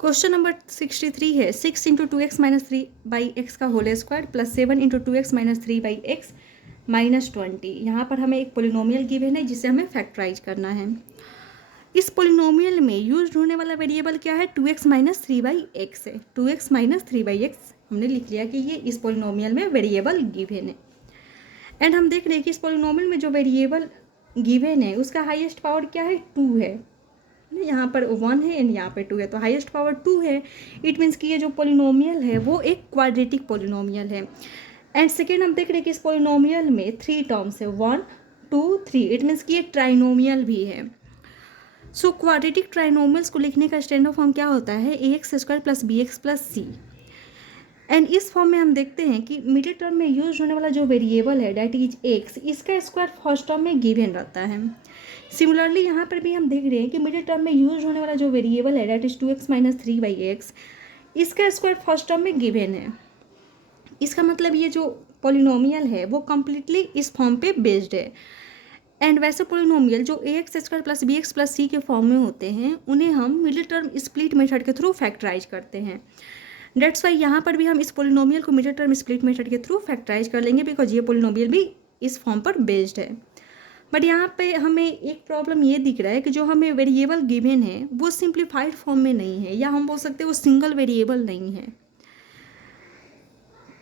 Question number 63 है 6 into 2x minus 3/x का whole square plus 7 into 2x minus 3/x minus 20। यहाँ पर हमें एक पोलिनोमियल गिवन है जिसे हमें फैक्टराइज करना है। इस पोलिनोमियल में यूज होने वाला वेरिएबल क्या है, 2x माइनस 3/x है। 2x माइनस 3/x हमने लिख लिया कि ये इस पोलिनोमियल में वेरिएबल गिवन है। एंड हम देख रहे हैं कि इस पोलिनोमियल में जो वेरिएबल गिवन है उसका हाईएस्ट पावर क्या है, 2 है। यहाँ पर 1 है एंड यहाँ पर 2 है, तो हाईएस्ट पावर 2 है। इट मीन्स कि ये जो पोलिनोमियल है वो एक क्वाड्रेटिक पोलिनोमियल है। एंड सेकेंड हम देख रहे हैं कि इस पोलिनोमियल में 3 टर्म्स है, 1 2 3। इट मीन्स कि ये ट्राइनोमियल भी है। सो क्वाड्रेटिक ट्राइनोमियल्स को लिखने का स्टैंडर्ड फॉर्म क्या होता है, ax² plus bx plus c। And इस फॉर्म में हम देखते हैं कि मिडिल टर्म में यूज होने वाला जो वेरिएबल है डैट इज x, इसका स्क्वायर फर्स्ट टर्म में गिवन रहता है। सिमिलरली यहाँ पर भी हम देख रहे हैं कि मिडिल टर्म में यूज होने वाला जो वेरिएबल है that is 2x minus 3/x, इसका स्क्वायर फर्स्ट टर्म में गिवन है। इसका मतलब ये जो पॉलिनोमियल है वो कम्प्लीटली इस फॉर्म पे बेस्ड है। एंड वैसे पोलिनोमियल जो ax² plus bx plus c के फॉर्म में होते हैं उन्हें हम मिडिल टर्म स्प्लिट मेथड के थ्रू फैक्टराइज करते हैं। डेट्स वाई यहाँ पर भी हम इस पोलिनोमियल को मिडिल टर्म स्प्लिट मेथड के थ्रू फैक्टराइज कर लेंगे बिकॉज ये पोलिनोमियल भी इस फॉर्म पर बेस्ड है। बट यहाँ पे हमें एक प्रॉब्लम ये दिख रहा है कि जो हमें वेरिएबल गिवन है वो सिंप्लीफाइड फॉर्म में नहीं है, या हम बोल सकते हैं वो सिंगल वेरिएबल नहीं है।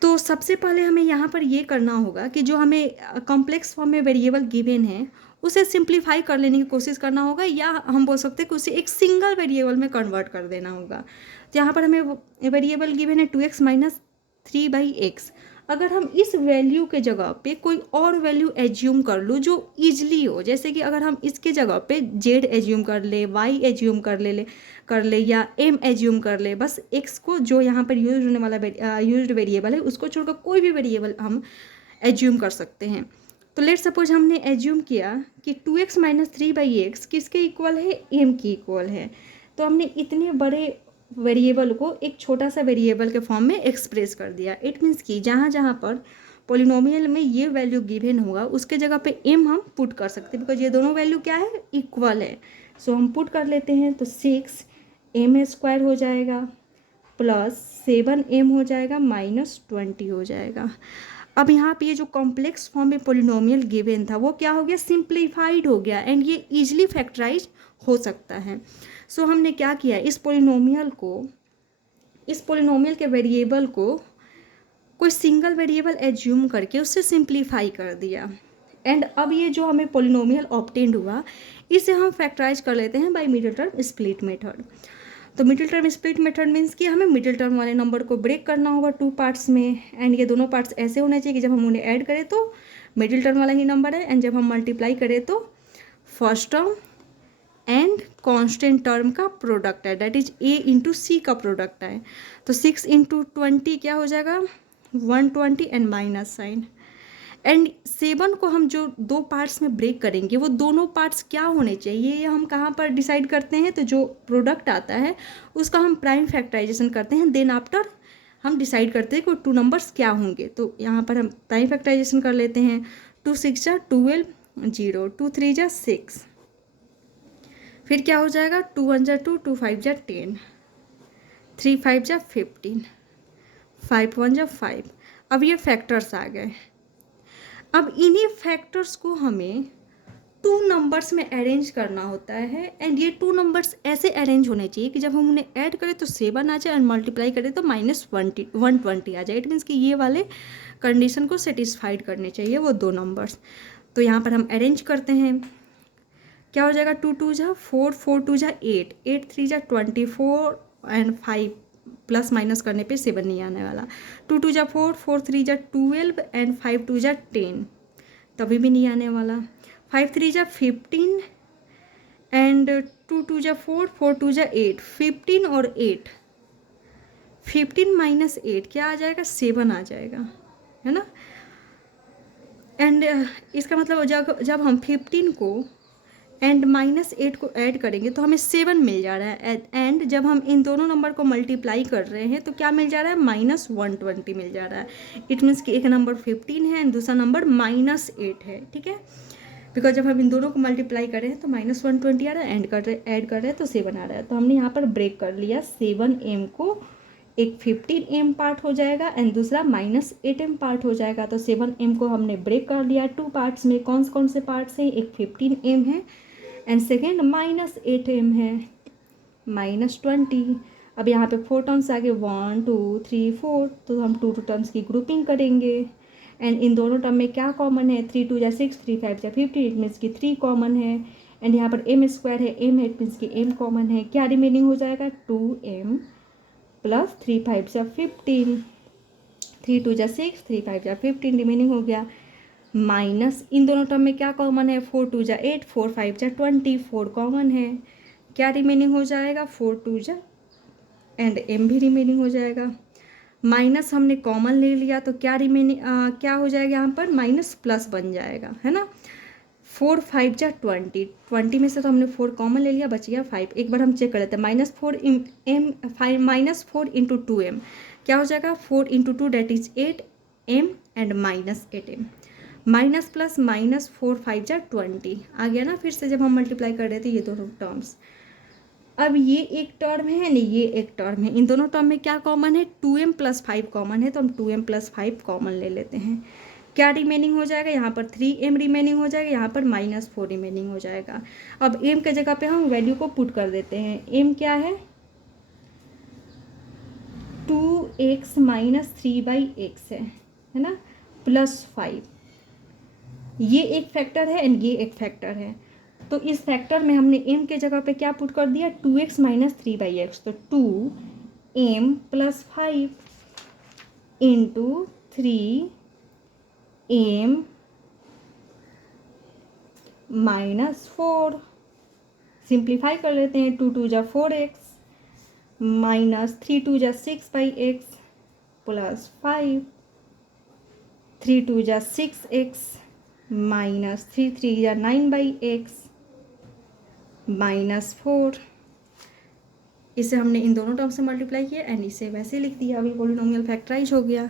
तो सबसे पहले हमें यहाँ पर ये करना होगा कि जो हमें कॉम्प्लेक्स फॉर्म में वेरिएबल गिवन है उसे सिंप्लीफाई कर लेने की कोशिश करना होगा, या हम बोल सकते हैं कि उसे एक सिंगल वेरिएबल में कन्वर्ट कर देना होगा। तो यहाँ पर हमें वेरिएबल गिवन है 2x माइनस 3/x। अगर हम इस वैल्यू के जगह पे कोई और वैल्यू एज्यूम कर लूँ जो ईजिली हो, जैसे कि अगर हम इसके जगह पे z एज्यूम कर ले, y एज्यूम कर ले या m एज्यूम कर ले, बस x को जो यहाँ पर यूज होने वाला यूज्ड वेरिएबल है उसको छोड़कर कोई भी वेरिएबल हम एज्यूम कर सकते हैं। तो लेट सपोज हमने एज्यूम किया कि 2x माइनस 3/x किसके इक्वल है, m की इक्वल है। तो हमने इतने बड़े वेरिएबल को एक छोटा सा वेरिएबल के फॉर्म में एक्सप्रेस कर दिया। इट मीन्स कि जहाँ जहाँ पर पोलिनोमियल में ये वैल्यू गिवन होगा उसके जगह पे m हम पुट कर सकते हैं बिकॉज ये दोनों वैल्यू क्या है, इक्वल है। सो हम पुट कर लेते हैं, तो 6m² हो जाएगा प्लस 7m हो जाएगा माइनस 20 हो जाएगा। अब यहाँ पे ये जो कॉम्प्लेक्स फॉर्म में पोलिनोमियल गिवन था वो क्या हो गया, सिंप्लीफाइड हो गया एंड ये ईजिली फैक्टराइज हो सकता है। सो हमने क्या किया, इस पोलिनोमियल के वेरिएबल को कोई सिंगल वेरिएबल एज्यूम करके उससे सिंप्लीफाई कर दिया। एंड अब ये जो हमें पोलिनोमियल ऑब्टेन्ड हुआ इसे हम फैक्टराइज कर लेते हैं by middle term split method. तो middle term split method means कि हमें मिडिल टर्म वाले नंबर को ब्रेक करना होगा 2 पार्ट्स में। एंड ये दोनों पार्ट्स ऐसे होने चाहिए कि जब हम उन्हें ऐड करें तो मिडिल टर्म वाला ही नंबर है, एंड जब हम मल्टीप्लाई करें तो first term and constant term का प्रोडक्ट है, दैट इज a इंटू सी का प्रोडक्ट है। तो 6 इंटू 20 क्या हो जाएगा, 120 एंड माइनस साइन। एंड 7 को हम जो 2 पार्ट्स में ब्रेक करेंगे वो दोनों पार्ट्स क्या होने चाहिए, ये हम कहाँ पर डिसाइड करते हैं, तो जो प्रोडक्ट आता है उसका हम प्राइम फैक्टराइजेशन करते हैं, देन आफ्टर हम डिसाइड करते हैं कि 2 नंबर्स क्या होंगे। तो यहाँ पर हम प्राइम फैक्टराइजेशन कर लेते हैं, 2 6 जा 12 0, 2 3 जा 6, फिर क्या हो जाएगा 2 1 जा 2, 2 5 जा 10, 3 5 जा 15, 5 1 जा 5। अब ये फैक्टर्स आ गए। अब इन्हीं फैक्टर्स को हमें 2 नंबर्स में अरेंज करना होता है, एंड ये 2 नंबर्स ऐसे अरेंज होने चाहिए कि जब हम उन्हें ऐड करें तो 7 आ जाए, एंड मल्टीप्लाई करें तो -120 आ जाए। इट मीन्स कि ये वाले कंडीशन को सेटिस्फाइड करने चाहिए वो 2 नंबर्स। तो यहाँ पर हम अरेंज करते हैं, क्या हो जाएगा 2 2 जा 4, 4 2 जा 8, 8 3 जा 24 एंड 5 प्लस माइनस करने पे 7 नहीं आने वाला, 2 2 जा 4, 4 3 जा 12 एंड 5 2 जा 10, तभी भी नहीं आने वाला, 5 3 जा 15 एंड 2 2 जा 4, 4 2 जा 8, 15 और 8, 15 माइनस 8 क्या आ जाएगा, 7 आ जाएगा, है ना। एंड इसका मतलब जब हम 15 को एंड -8 को ऐड करेंगे तो हमें 7 मिल जा रहा है, एंड जब हम इन दोनों नंबर को मल्टीप्लाई कर रहे हैं तो क्या मिल जा रहा है, -120 मिल जा रहा है। इट मीन्स कि एक नंबर 15 है एंड दूसरा नंबर -8 है, ठीक है। बिकॉज जब हम इन दोनों को मल्टीप्लाई कर रहे हैं तो -120 आ रहा है, ऐड कर रहे हैं तो 7 आ रहा है। तो हमने यहाँ पर ब्रेक कर लिया 7m को, एक 15m पार्ट हो जाएगा एंड दूसरा -8m पार्ट हो जाएगा। तो 7m को हमने ब्रेक कर लिया 2 पार्ट्स में। कौन से पार्ट्स हैं? एक 15m है एंड सेकेंड -8m है, -20। अब यहाँ पे 4 टर्म्स आ गए, 1 2 3 4, तो हम 2 टर्म्स की ग्रुपिंग करेंगे एंड इन दोनों टर्म में क्या कॉमन है? 3 2 6, 3 5 15, इट मीन्स कि 3 कॉमन है एंड यहाँ पर m स्क्वायर है, m है, इट मीन्स कि m कॉमन है। क्या रिमेनिंग हो जाएगा? 2m प्लस 3 5 15, 3 2 6, 3 5 15 रिमेनिंग हो गया। माइनस इन दोनों टर्म में क्या कॉमन है? 4 2 8, 4 5 20, 4 कॉमन है। क्या रिमेनिंग हो जाएगा? 4 2 एंड m भी रिमेनिंग हो जाएगा। माइनस हमने कॉमन ले लिया तो क्या रिमेनिंग क्या हो जाएगा? यहाँ पर माइनस प्लस बन जाएगा, है ना। 4 5 20, 20 में से तो हमने 4 कॉमन ले लिया, बच गया 5। एक बार हम चेक कर लेते हैं, -4 इंटू 2m क्या हो जाएगा? 4 into 2 that is 8m and -8m। Minus plus -4 5 20 आ गया ना फिर से जब हम मल्टीप्लाई कर रहे थे ये दोनों टर्म्स। अब ये एक टर्म है नहीं, ये एक टर्म है। इन दोनों टर्म में क्या कॉमन है? 2m प्लस 5 कॉमन है, तो हम 2m प्लस 5 कॉमन ले लेते हैं। क्या रिमेनिंग हो जाएगा? यहाँ पर 3m रिमेनिंग हो जाएगा, यहाँ पर -4 रिमेनिंग हो जाएगा। अब m के जगह पे हम वैल्यू को पुट कर देते हैं। m क्या है? 2x - 3/x है ना, प्लस 5। ये एक फैक्टर है एंड ये एक फैक्टर है। तो इस फैक्टर में हमने m के जगह पे क्या पुट कर दिया? 2x - 3/x। तो 2m plus 5 into 3m -4। Simplify कर लेते हैं, 2 2 4x -3 2 6/x plus 5, 3 2 6x -3 3 9/x -4। इसे हमने इन दोनों टर्म से मल्टीप्लाई किया एंड इसे वैसे लिख दिया। अभी पॉलिनोमियल फैक्टराइज हो गया।